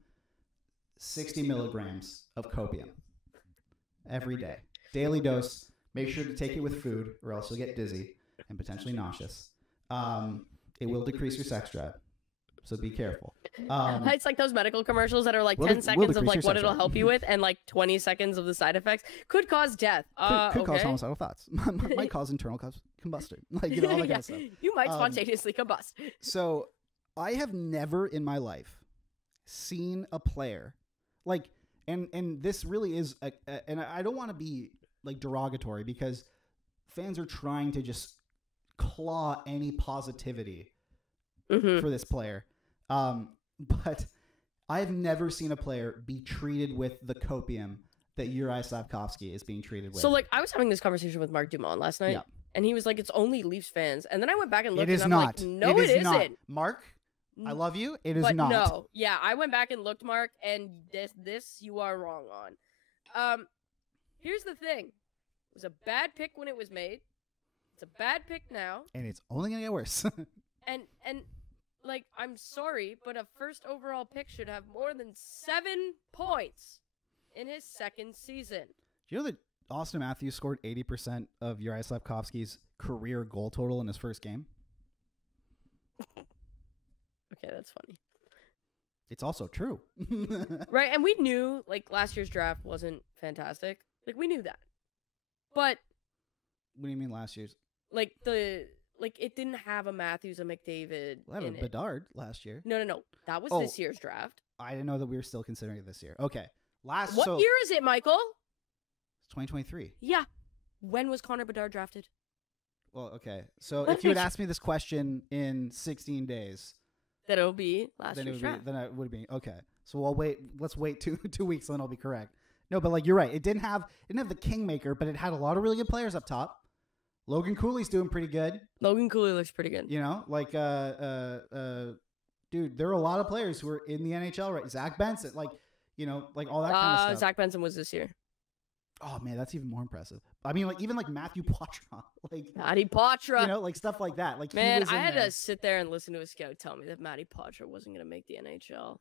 60 milligrams of copium every day. Daily dose. Make sure to take it with food or else you'll get dizzy and potentially nauseous. It will decrease your sex drive. So be careful. It's like those medical commercials that are like 10 seconds of like what it'll help you with and like 20 seconds of the side effects. Could cause death. Could cause homicidal thoughts. Might cause internal combustion. Like, all that kind of stuff. You might spontaneously combust. So I have never in my life seen a player like, and this really is, and I don't want to be like derogatory because fans are trying to just claw any positivity for this player. But I've never seen a player be treated with the copium that Jury Slafkovsky is being treated with. So like I was having this conversation with Mark Dumont last night and he was like, it's only Leafs fans. And then I went back and looked and I'm like, no, it isn't. Mark? I love you. It is but not. No. Yeah, I went back and looked, Mark, and this you are wrong on. Here's the thing. It was a bad pick when it was made. It's a bad pick now. And it's only going to get worse. and like, I'm sorry, but a first overall pick should have more than 7 points in his second season. Do you know that Austin Matthews scored 80% of Jury Slafkovsky's career goal total in his first game? Okay, that's funny. It's also true. Right, and we knew, like, last year's draft wasn't fantastic. Like, we knew that. But... What do you mean last year's? Like, it didn't have a Matthews, a McDavid Well, in Bedard last year. No. That was this year's draft. I didn't know that we were still considering it this year. Okay. What year is it, Michael? It's 2023. Yeah. When was Connor Bedard drafted? Well, okay. So if you had asked me this question in 16 days... Then it'll be last year's draft. Then it would be. Okay. So I'll wait. Let's wait 2 weeks, and then I'll be correct. No, but like you're right. It didn't have the kingmaker, but it had a lot of really good players up top. Logan Cooley's doing pretty good. Logan Cooley looks pretty good. You know, like dude, there are a lot of players who are in the NHL right. Zach Benson, like, you know, like all that kind of stuff. Zach Benson was this year. Oh man, that's even more impressive. I mean, like even like Matthew Poitras, like Matty Poitras, you know, like stuff like that. Like man, I had to sit there and listen to a scout tell me that Matty Poitras wasn't going to make the NHL.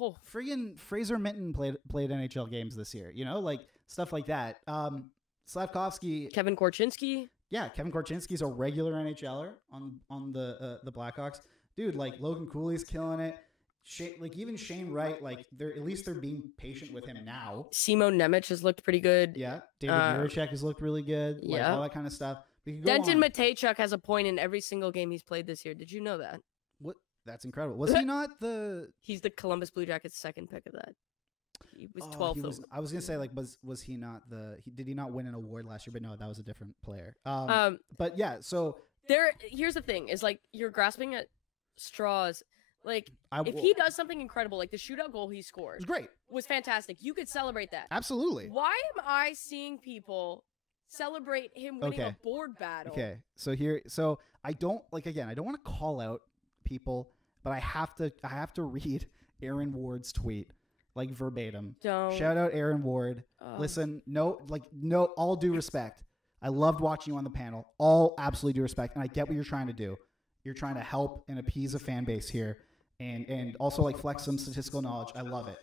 Oh, friggin' Fraser Minton played NHL games this year. You know, like stuff like that. Slafkovsky, Kevin Korchinski. Yeah, Kevin Korchinski's a regular NHLer on the Blackhawks. Dude, like Logan Cooley's killing it. Even Shane Wright, like they're being patient with him now. Simo Nemec has looked pretty good. Yeah, David Jiricek has looked really good. Like all that kind of stuff. Denton Mateychuk has a point in every single game he's played this year. Did you know that? What? That's incredible. Was he not the? He's the Columbus Blue Jackets' second pick of that. He was 12th. I was gonna say like was he not did he not win an award last year? But no, that was a different player. But yeah, so here's the thing: is like you're grasping at straws. Like if he does something incredible, like the shootout goal he scored, it was great, was fantastic. You could celebrate that. Absolutely. Why am I seeing people celebrate him winning a board battle? Okay, so I don't want to call out people, but I have to read Aaron Ward's tweet. Like verbatim. Don't. Shout out Aaron Ward. Listen, no, all due respect. I loved watching you on the panel. All absolutely due respect. And I get what you're trying to do. You're trying to help and appease a fan base here. And also like flex some statistical knowledge. I love it.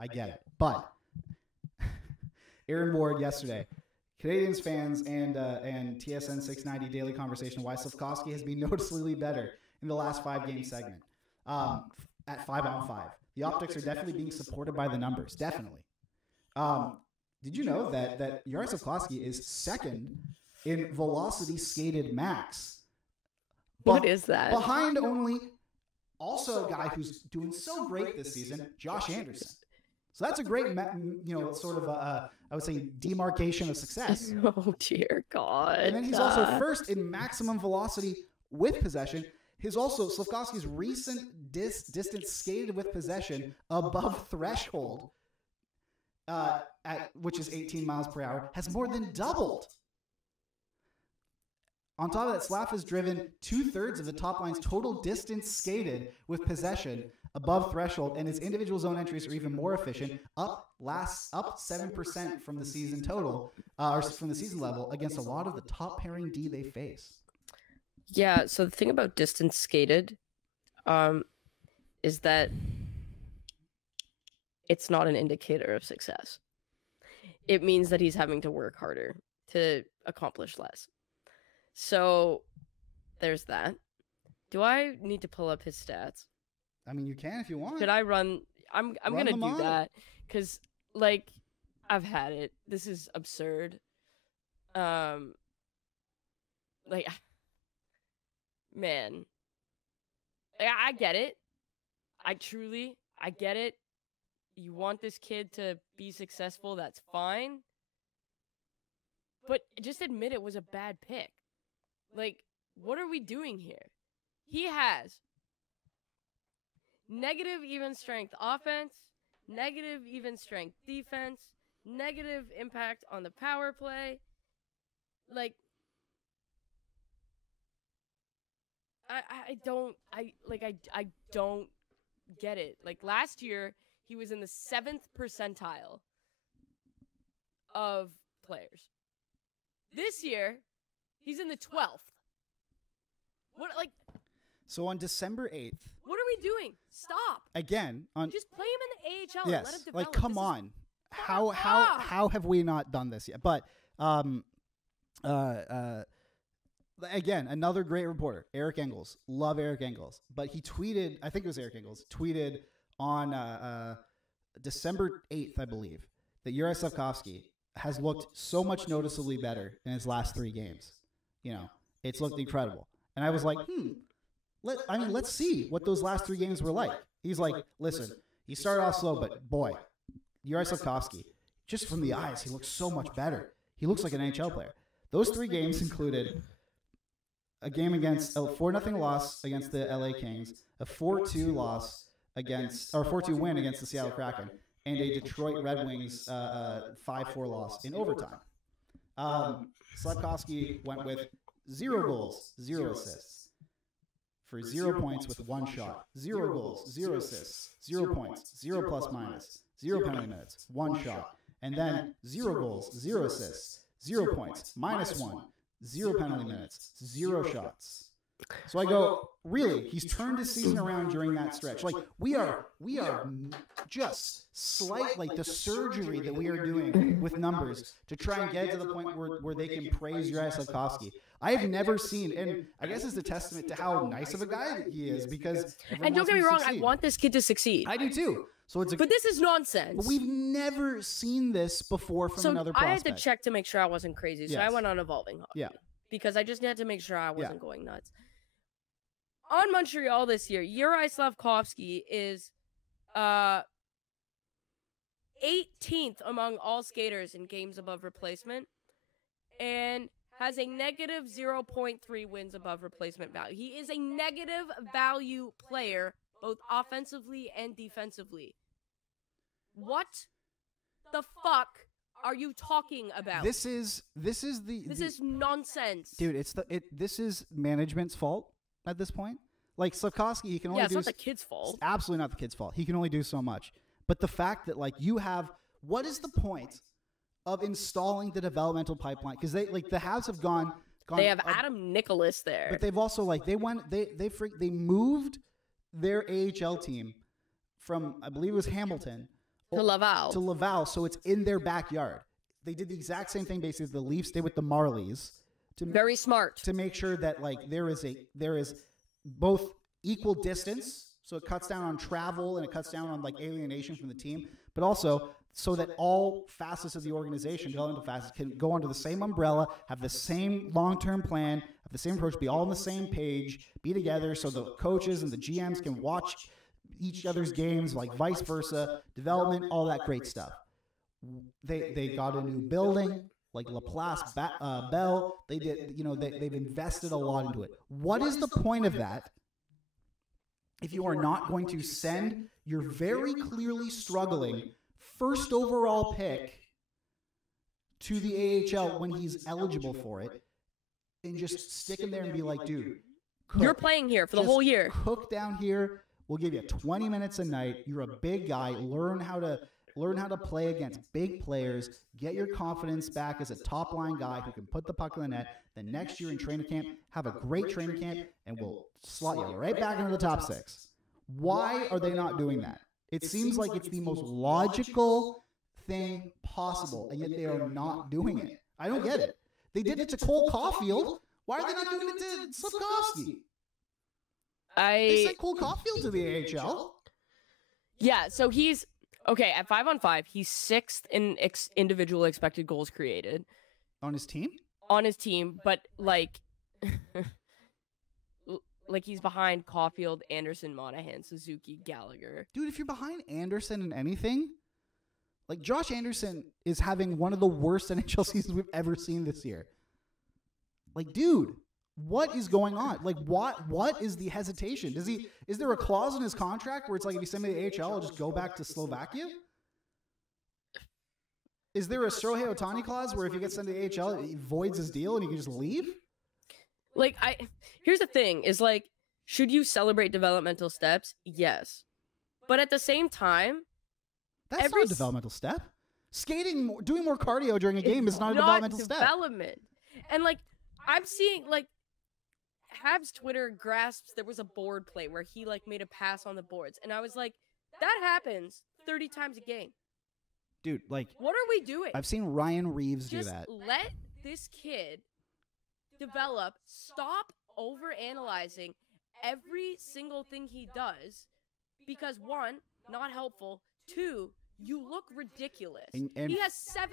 I get it. But Aaron Ward yesterday, Canadiens fans and TSN 690 Daily Conversation, why Slafkovsky has been noticeably better in the last 5-game segment at 5-on-5. The optics are definitely being supported by the numbers. Definitely. Did you know that Jury Slafkovsky is second in velocity skated max? What is that? Behind only also a guy who's doing so great this season, Josh Anderson. So that's a great, sort of I would say demarcation of success. Oh dear God! And then he's also first in maximum velocity with possession. His also Slafkovsky's recent distance skated with possession above threshold, which is 18 miles per hour, has more than doubled. On top of that, Slav has driven 2/3 of the top line's total distance skated with possession above threshold, and his individual zone entries are even more efficient, up 7% from the season total, or from the season level, against a lot of the top pairing D they face. Yeah, so the thing about distance skated is that it's not an indicator of success. It means that he's having to work harder to accomplish less. So there's that. Do I need to pull up his stats? I mean, you can if you want. Could I run? I'm going to do that because, like, I've had it. This is absurd. Man, I get it. I get it. You want this kid to be successful, that's fine. But just admit it was a bad pick. Like, what are we doing here? He has negative even strength offense, negative even strength defense, negative impact on the power play. Like, I don't get it. Like last year, he was in the 7th percentile of players. This year, he's in the 12th. What So on December 8th. What are we doing? Stop. Again, just play him in the AHL yes, and let him develop. like come on. How have we not done this yet? But again, another great reporter, Eric Engels. Love Eric Engels. But he tweeted, I think it was Eric Engels, tweeted on December 8th, I believe, that Jury Slafkovsky has looked so much noticeably better in his last 3 games. You know, it's looked incredible. And I was like, let's see what those last 3 games were like. He's like, listen, he started off slow, but boy, Jury Slafkovsky, just from the eyes, he looks so much better. He looks like an NHL player. Those 3 games included a game against a 4-0 loss against the LA Kings, a 4-2 loss against, or 4-2 win against the Seattle Kraken, and a Detroit Red Wings 5-4 loss in overtime. Slafkovsky went with 0 goals, 0 assists, for 0 points with 1 shot, 0 goals, 0 assists, 0 points, 0 plus minus, 0 penalty minutes, 1 shot, and then 0 goals, 0 assists, 0 points, -1, 0 penalty minutes, 0 shots. So I go, really? He's turned his season around during that stretch. Like we are just slight, like the surgery that we are doing with numbers to try and get to the point where they can praise Jury Slafkovsky. I have never seen, and I guess it's a testament to how nice of a guy he is because. And don't get me wrong, I want this kid to succeed. I do too. So but this is nonsense. But we've never seen this before from another prospect. I had to check to make sure I wasn't crazy, so I went on Evolving Hockey. Yeah. Because I just had to make sure I wasn't going nuts. On Montreal this year, Jury Slafkovsky is 18th among all skaters in games above replacement and has a negative 0.3 wins above replacement value. He is a negative value player, both offensively and defensively. What the fuck are you talking about? This is nonsense. Dude, this is management's fault at this point. Like Slafkovsky, he can only it's not the kid's fault. It's absolutely not the kid's fault. He can only do so much. But the fact that like you have, what is the point of installing the developmental pipeline? Because they like the Habs have gone. They have Adam Nicholas there, but they've also like they moved their AHL team from, I believe it was Hamilton to Laval, so it's in their backyard. They did the exact same thing basically. The Leafs did with the Marlies. Very smart to make sure that like there is both equal distance, so it cuts down on travel and it cuts down on like alienation from the team, but also so that all facets of the organization, developmental facets, can go under the same umbrella, have the same long-term plan, have the same approach, be all on the same page, be together, so the coaches and the GMs can watch each other's games, like vice versa, development, all that great stuff. They got a new building, like Laplace, Bell. They did, they've invested a lot into it. What is the point of that if you are not going to send your very clearly struggling first overall pick to the AHL when he's eligible for it and just stick him there and be like, dude, cook. You're playing here for the whole year. Cook down here. We'll give you 20 minutes a night. You're a big guy. Learn how to play against big players. Get your confidence back as a top-line guy who can put the puck in the net. Then next year in training camp, have a great training camp, and we'll slot you right back into the top 6. Why are they not doing that? It seems like it's the most logical thing possible, and yet they are not doing it. I don't get it. They did it to Cole Caulfield. Why are they not doing it to Slafkovsky? They sent Cole Caulfield to the AHL. Yeah, so he's okay at 5-on-5. He's 6th in individual expected goals created on his team. But like he's behind Caulfield, Anderson, Monahan, Suzuki, Gallagher. Dude, if you're behind Anderson in anything, like Josh Anderson is having one of the worst NHL seasons we've ever seen this year. Like, dude, what is going on? Like, what is the hesitation? Is there a clause in his contract where it's like, if you send me to the AHL, I'll just go back to Slovakia? Is there a Shohei Ohtani clause where if he gets sent to the AHL, he voids his deal and he can just leave? Like, here's the thing, is like, Should you celebrate developmental steps? Yes. But at the same time, That's not a developmental step. Skating, doing more cardio during a game is not a developmental step. And like, I'm seeing like Habs Twitter grasps there was a board play where he like made a pass on the boards, and I was like, that happens 30 times a game. Dude, like, what are we doing? I've seen Ryan Reeves do Just that. let this kid develop. Stop overanalyzing every single thing he does, because one, not helpful. Two, you look ridiculous. And he has 7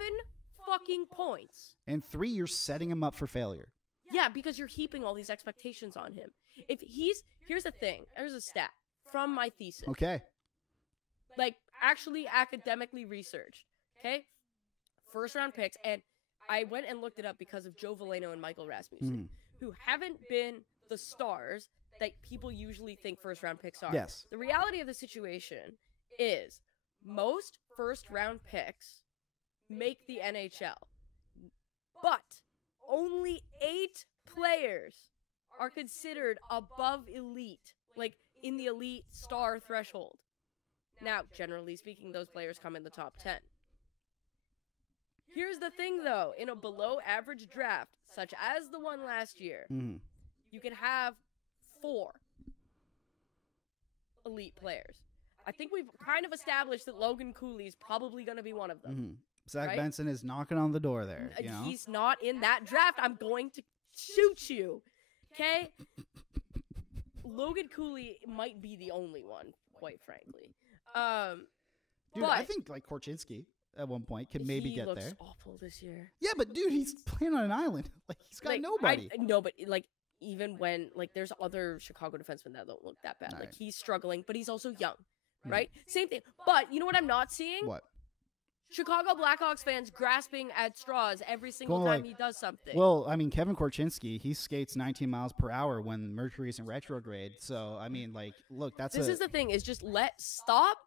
fucking points. And 3, you're setting him up for failure. Yeah, because you're heaping all these expectations on him. Here's the thing. There's a stat from my thesis. Okay. Like, actually academically researched. Okay? First round picks. And I went and looked it up because of Joe Veleno and Michael Rasmussen, who haven't been the stars that people usually think first round picks are. Yes. The reality of the situation is most first round picks make the NHL. But only 8 players are considered above elite, like in the elite star threshold. Now, generally speaking, those players come in the top 10. Here's the thing, though. In a below-average draft, such as the one last year, you can have 4 elite players. I think we've kind of established that Logan Cooley is probably going to be one of them. Zach Benson is knocking on the door there. You know? He's not in that draft. I'm going to shoot you. Okay? Logan Cooley might be the only one, quite frankly. Dude, I think like Korchinski at one point could maybe get there. He looks awful this year. Yeah, but dude, he's playing on an island. Like, he's got nobody. No, but like, even when like there's other Chicago defensemen that don't look that bad. All like right. he's struggling, but he's also young, right? Same thing. But you know what I'm not seeing? What? Chicago Blackhawks fans grasping at straws every single time he does something. Well, I mean, Kevin Korchinski, he skates 19 miles per hour when Mercury's in retrograde. So, I mean, like, look, this is the thing, is just stop.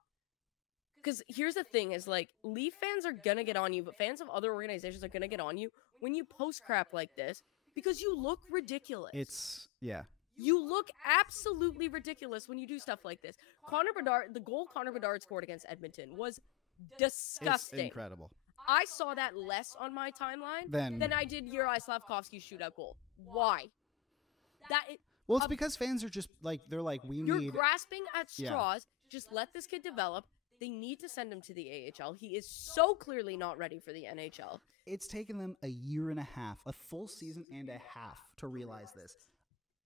Because here's the thing, is like, Leaf fans are going to get on you, but fans of other organizations are going to get on you when you post crap like this, because you look ridiculous. You look absolutely ridiculous when you do stuff like this. Connor Bedard, the goal Connor Bedard scored against Edmonton was disgusting. It's incredible. I saw that less on my timeline than I did Jury Slafkovsky's shootout goal. Why? Well, it's because fans are just like, they're like, you're grasping at straws. Just let this kid develop. They need to send him to the AHL. He is so clearly not ready for the NHL. It's taken them a year and a half, a full season and a half to realize this.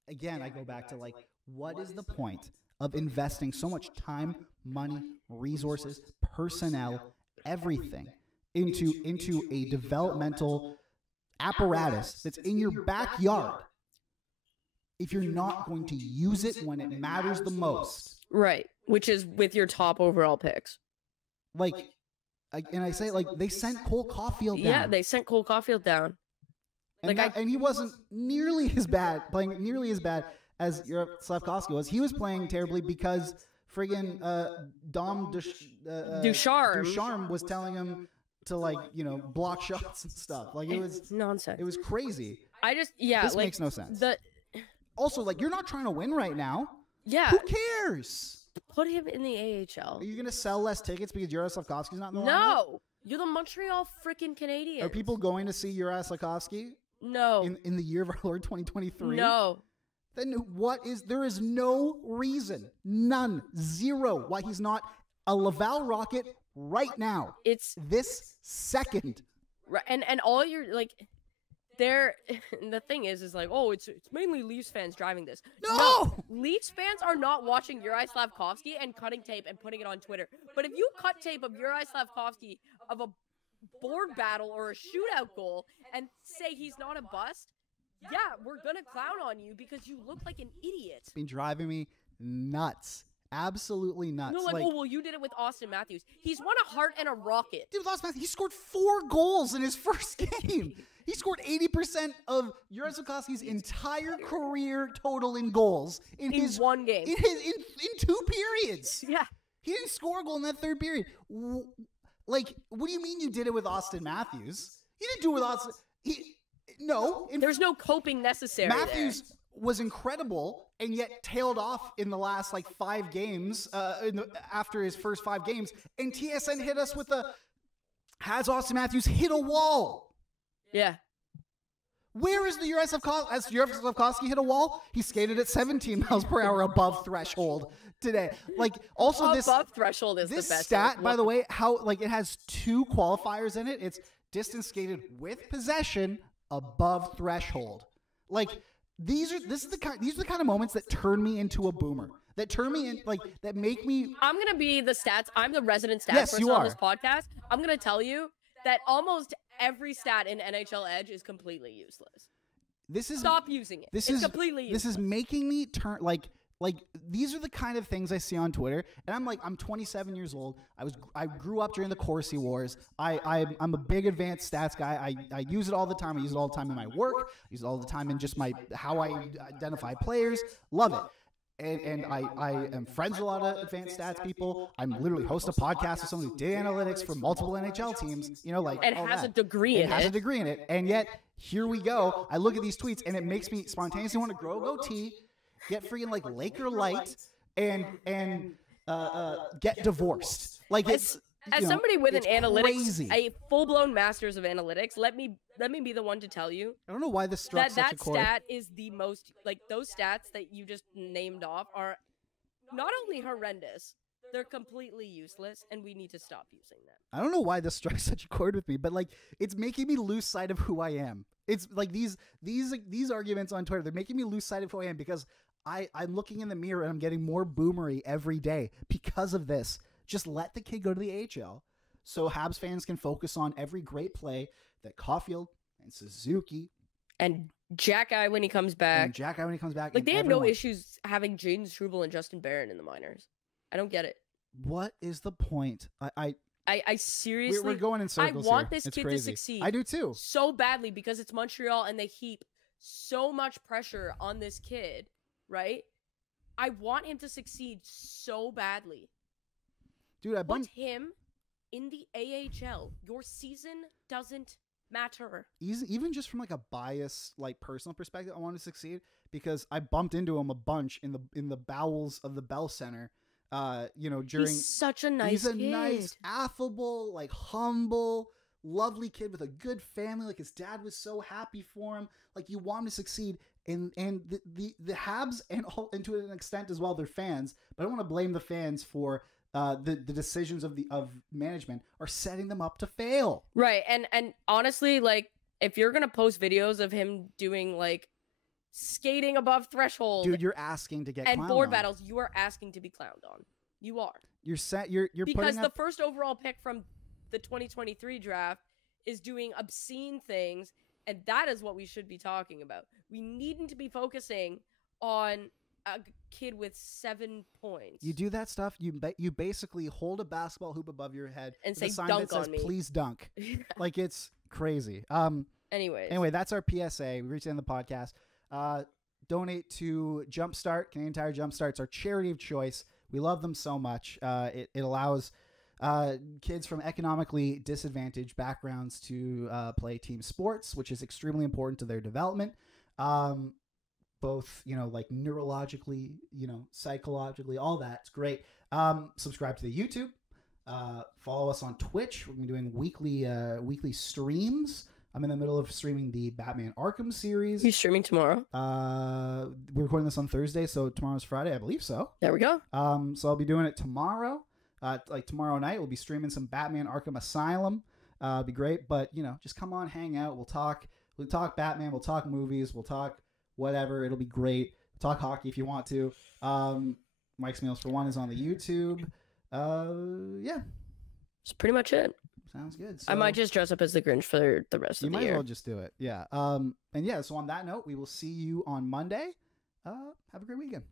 Again, I go back to like, what is the point of investing so much time, money, resources, personnel, everything into a developmental apparatus that's in your backyard if you're not going to use it when it matters the most? Right, which is with your top overall picks. Like, and I say, like, they sent Cole Caulfield down. Yeah, they sent Cole Caulfield down. And he wasn't nearly as bad as Slafkovsky was. He was playing terribly because friggin' Dom Ducharme was telling him to, like, you know, block shots and stuff. Like, it was nonsense. It was crazy. This makes no sense. Also, like, you're not trying to win right now. Yeah. Who cares? Put him in the AHL. Are you going to sell less tickets because Jury Slafkovsky's not in the lineup? No. You're the Montreal freaking Canadiens. Are people going to see Jury Slafkovsky? No. In the year of our Lord 2023? No. Then there is no reason, none, zero, why he's not a Laval Rocket right now. It's this second. Right, and all you're like, the thing is like, oh, it's mainly Leafs fans driving this. No! Leafs fans are not watching Jury Slafkovsky and cutting tape and putting it on Twitter. But if you cut tape of Jury Slafkovsky of a board battle or a shootout goal and say he's not a bust, yeah, we're gonna clown on you because you look like an idiot. It's been driving me nuts. Absolutely nuts. No, like, oh, well, you did it with Austin Matthews. He's won a Hart and a Rocket. Dude, Austin Matthews, he scored 4 goals in his first game. He scored 80% of Jury Slafkovsky's entire career total in goals in his one game. In 2 periods. Yeah. He didn't score a goal in that third period. Like, what do you mean you did it with Austin Matthews? You didn't do it with Austin. No. There's no coping necessary. Matthews was incredible and yet tailed off in the last like 5 games after his first 5 games. And TSN hit us with has Austin Matthews hit a wall? Yeah. Where is the Jury Slafkovsky hit a wall? He skated at 17 miles per hour above threshold today. Like, also above threshold is this the best stat, by the way, how like it has 2 qualifiers in it. It's distance skated with possession above threshold. Like, these are the kind of moments that turn me into a boomer. That turn me in, like, that make me. I'm gonna be the stats. I'm the resident stats Yes, person you on are. this podcast. I'm gonna tell you that almost every stat in NHL Edge is completely useless. Stop using it. It's completely useless. This is making me turn like these are the kind of things I see on Twitter, and I'm 27 years old. I grew up during the Corsi Wars. I'm a big advanced stats guy. I use it all the time. I use it all the time in my work. I use it all the time in just how I identify players. Love it. And I am friends with a lot of advanced stats people. I'm literally host a podcast with someone who did analytics for multiple NHL teams. You know, like and all has that. a degree in it. Has a degree in it. And yet here we go. I look at these tweets and it makes me spontaneously want to grow a goatee, get freaking like Laker light, and get divorced. Like as somebody with an analytics, crazy. a full-blown master's of analytics, let me be the one to tell you. I don't know why this struck such a chord. That stat is the most, like, those stats that you just named off are not only horrendous, they're completely useless, and we need to stop using them. I don't know why this struck such a chord with me, but like it's making me lose sight of who I am. It's like these arguments on Twitter, they're making me lose sight of who I am because I'm looking in the mirror and I'm getting more boomery every day because of this. Just let the kid go to the AHL so Habs fans can focus on every great play that Caulfield and Suzuki and Jack-Eye when he comes back. Like, they had no issues having Jaden Struble and Justin Barron in the minors. I don't get it. What is the point? I seriously, we're going in circles. I want here. this It's kid crazy. to succeed. I do too. So badly because it's Montreal and they heap so much pressure on this kid, right? I want him to succeed so badly. Dude, Put him in the AHL. Your season doesn't matter. Even just from like a biased, like personal perspective, I want to succeed because I bumped into him a bunch in the bowels of the Bell Center. During he's such a nice he's a kid. Nice, affable, like humble, lovely kid with a good family. Like his dad was so happy for him. Like you want him to succeed. And the Habs and to an extent as well, their fans, but I don't want to blame the fans for the decisions of management are setting them up to fail. Right. And honestly, like if you're gonna post videos of him doing like skating above threshold, dude, you're asking to get and board on. battles, you are asking to be clowned on. You are. You're because the first overall pick from the 2023 draft is doing obscene things, and that is what we should be talking about. We needn't to be focusing on a kid with 7 points. You do that stuff. You basically hold a basketball hoop above your head and with say a sign dunk that says, on me. Please dunk. Like it's crazy. Anyway, that's our PSA. We reached the end of the podcast. Donate to Jumpstart, Canadian Tire Jumpstart. It's our charity of choice. We love them so much. It allows kids from economically disadvantaged backgrounds to play team sports, which is extremely important to their development. Both, like neurologically, psychologically, all that. It's great. Subscribe to the YouTube. Follow us on Twitch. We're doing weekly streams. I'm in the middle of streaming the Batman Arkham series. You streaming tomorrow? We're recording this on Thursday, so tomorrow's Friday, I believe so. There we go. So I'll be doing it tomorrow. Like tomorrow night, we'll be streaming some Batman Arkham Asylum. It'll be great, but just come on, hang out. We'll talk Batman. We'll talk movies. We'll talk whatever. It'll be great. Talk hockey if you want to. Mike's Meals for One is on the YouTube. Yeah. That's pretty much it. Sounds good. So I might just dress up as the Grinch for the rest of the year. You might as well just do it. Yeah. So on that note, we will see you on Monday. Have a great weekend.